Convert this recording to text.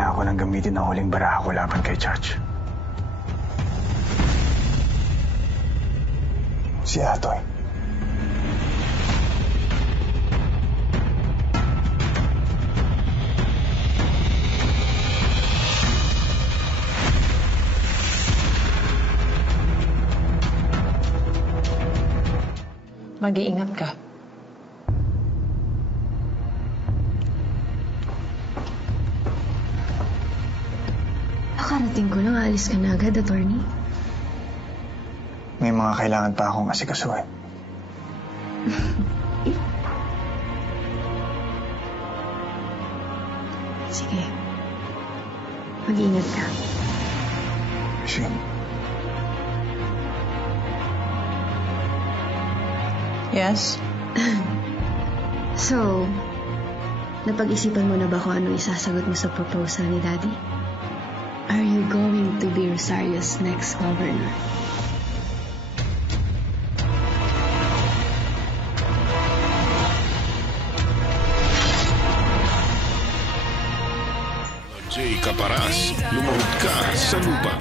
kailangan ko nang gamitin ang huling baraha ko laban kay Judge. Si Atoy. Mag-iingat ka. Nakarating ko lang, alis ka na agad, attorney. May mga kailangan pa akong asikasuhin. Sige. Mag-iingat ka. Sige. Yes? So, napag-isipan mo na ba kung anong isasagot mo sa proposal ni Daddy? Are you going to be Rosario's next governor? Jay Caparas, lumuhod ka sa lupa.